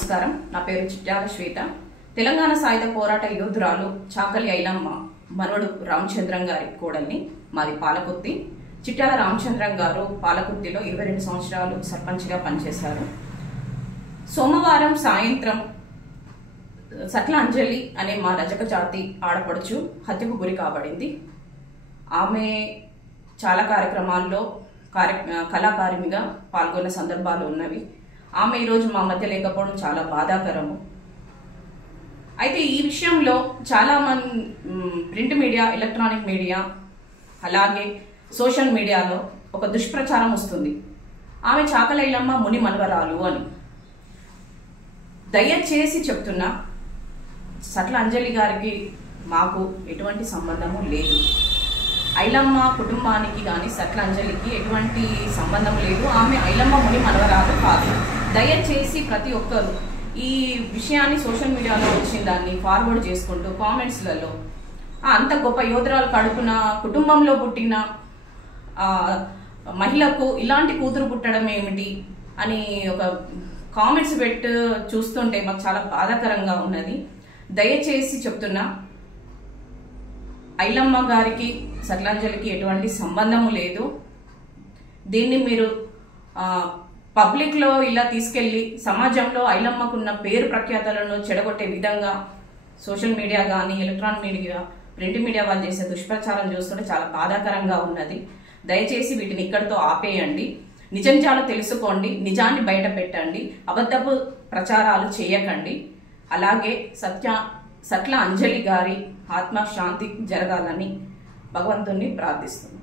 నమస్కారం. నా పేరు చిట్యాల శ్వేత. తెలంగాణ సాయుధ పోరాట యోధురాలు చాకలి ఐలమ్మ మనవడు రామచంద్రం గారి కోడల్ని. మాది పాలకుర్తి. చిట్యాల రామచంద్రం గారు పాలకుర్తిలో 22 సంవత్సరాలు సర్పంచ్గా పనిచేశారు. సోమవారం సాయంత్రం సట్ల అంజలి అనే మా రజక జాతి ఆడపడుచు హత్యకు గురి కాబడింది. ఆమె చాలా కార్యక్రమాల్లో కళాకారిణిగా పాల్గొన్న సందర్భాలు ఉన్నవి. ఆమె ఈరోజు మా మధ్య లేకపోవడం చాలా బాధాకరము. అయితే ఈ విషయంలో చాలా మంది ప్రింట్ మీడియా, ఎలక్ట్రానిక్ మీడియా, అలాగే సోషల్ మీడియాలో ఒక దుష్ప్రచారం వస్తుంది. ఆమె చాకలి ఐలమ్మ ముని మనవరాలు అని. దయచేసి చెప్తున్నా, సట్ల అంజలి గారికి మాకు ఎటువంటి సంబంధము లేదు. ఐలమ్మ కుటుంబానికి కానీ సట్ల అంజలికి ఎటువంటి సంబంధం లేదు. ఆమె ఐలమ్మ ముని మనవరాలు కాదు. దయచేసి ప్రతి ఒక్కరు ఈ విషయాన్ని సోషల్ మీడియాలో వచ్చిన దాన్ని ఫార్వర్డ్ చేసుకుంటూ కామెంట్స్లలో అంత గొప్ప యోధురాలు కడుపున కుటుంబంలో పుట్టిన మహిళకు ఇలాంటి కూతురు పుట్టడం ఏమిటి అని ఒక కామెంట్స్ చూస్తుంటే మాకు చాలా బాధాకరంగా ఉన్నది. దయచేసి చెప్తున్నా, ఐలమ్మ గారికి సట్లంజలికి ఎటువంటి సంబంధము లేదు. దీన్ని మీరు పబ్లిక్లో ఇలా తీసుకెళ్లి సమాజంలో ఐలమ్మకున్న పేరు ప్రఖ్యాతలను చెడగొట్టే విధంగా సోషల్ మీడియా కానీ, ఎలక్ట్రానిక్ మీడియా, ప్రింట్ మీడియా వాళ్ళు చేసే దుష్ప్రచారం చూస్తుంటే చాలా బాధాకరంగా ఉన్నది. దయచేసి వీటిని ఇక్కడితో ఆపేయండి. నిజాలు తెలుసుకోండి, నిజాన్ని బయట పెట్టండి, అబద్ధపు ప్రచారాలు చేయకండి. అలాగే సట్ల అంజలి గారి ఆత్మ శాంతి జరగాలని భగవంతుణ్ణి ప్రార్థిస్తున్నాను.